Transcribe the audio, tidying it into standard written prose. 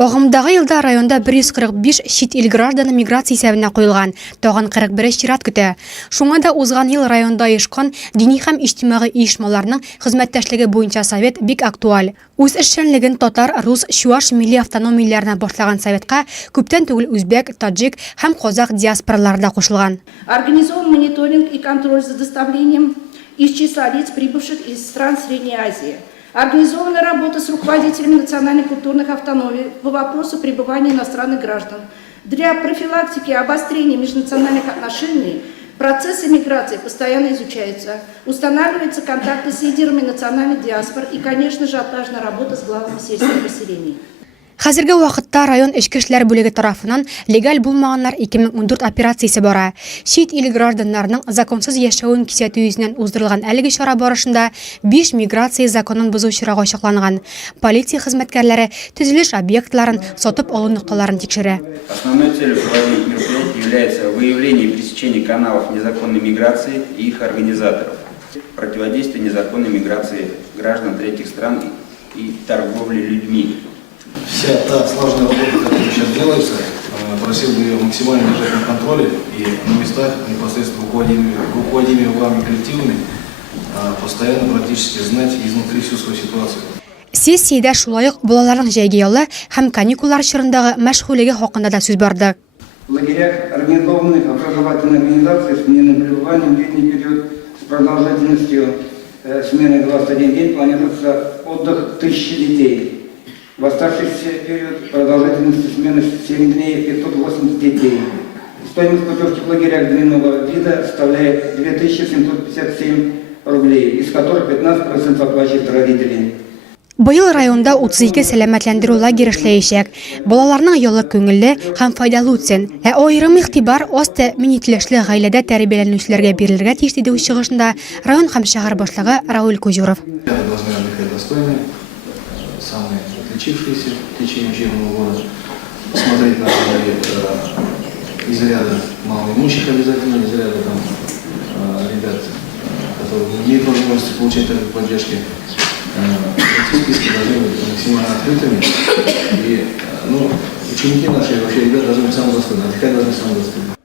Ағымдағы елда районда 145 шет ел гражданы миграция сәбіне қойылған, тоған 41 чират күті. Шуңа да узган ел районда ешқан дини һәм иҗтимагый оешмаларның хезмәттәшлеге буенча совет бик актуаль. Үз эшчәнлеген татар, рус, чуаш милли автономияләренә башлаган советка күптән түгел үзбәк, таджик һәм казак диаспоралары да кушылган. Организован мониторинг и контроль за доставлением из числа лиц, прибывших из стран Средней Азии. Организована работа с руководителями национальных культурных автономий по вопросу пребывания иностранных граждан. Для профилактики и обострения межнациональных отношений процессы миграции постоянно изучаются. Устанавливаются контакты с лидерами национальных диаспор и, конечно же, отлажена работа с главами сельских поселений. Хәзерге вакытта район эчке эшләр бүлеге тарафынан легаль булмаганнар 2014 операциясе бара. Чит ил гражданнарының законсыз яшәвен кисәтү yüzеннән уздырылган әлеге чара барышында 5 миграция законын бозучырга ачыкланган. Полиция хезмәткәрләре төзелеш объектларын, сатып алу нукталарын тикшерә. Основной целью проводимых мероприятий является выявление и пресечение каналов незаконной миграции и их организаторов, противодействие незаконной миграции граждан третьих стран и торговли людьми. Вся та сложная работа, которая сейчас делается, просил бы ее максимально держать на контроле и на местах непосредственно руководимыми вами коллективами постоянно практически знать изнутри всю свою ситуацию. Сессиядә шулай ук балаларның җәйге ялы һәм каникуллар чорындагы мәшгульлеге хакында да сүз барды. В лагерях организованы образовательные организации с сменным пребыванием в летний период с продолжительностью смены 21 день планируется отдых 1000 детей. В оставшийся период продолжительности смены 7 дней 580 детей. Стоимость путевки в лагерях длинного вида составляет 2757 рублей, из которых 15% оплачивают родители. Быел районда 32 сәламәтләндерү лагере эшләячәк. Балаларның ялы күңелле һәм файдалы үтсен. Аерым игътибар аз тәэмин ителешле гаиләдә тәрбияләнүчеләргә бирелергә тиеш диде үз чыгышында район һәм шәһәр башлыгы Рауль Кузюров. Самые отличившиеся в течение учебного года, посмотреть на из ряда малоимущих обязательно, из ряда там, ребят, которые не имеют возможности получать такой поддержки. Эти списки должны быть максимально открытыми. И ученики наши, вообще ребята должны быть самые достойные, отдыхать должны самые достойные.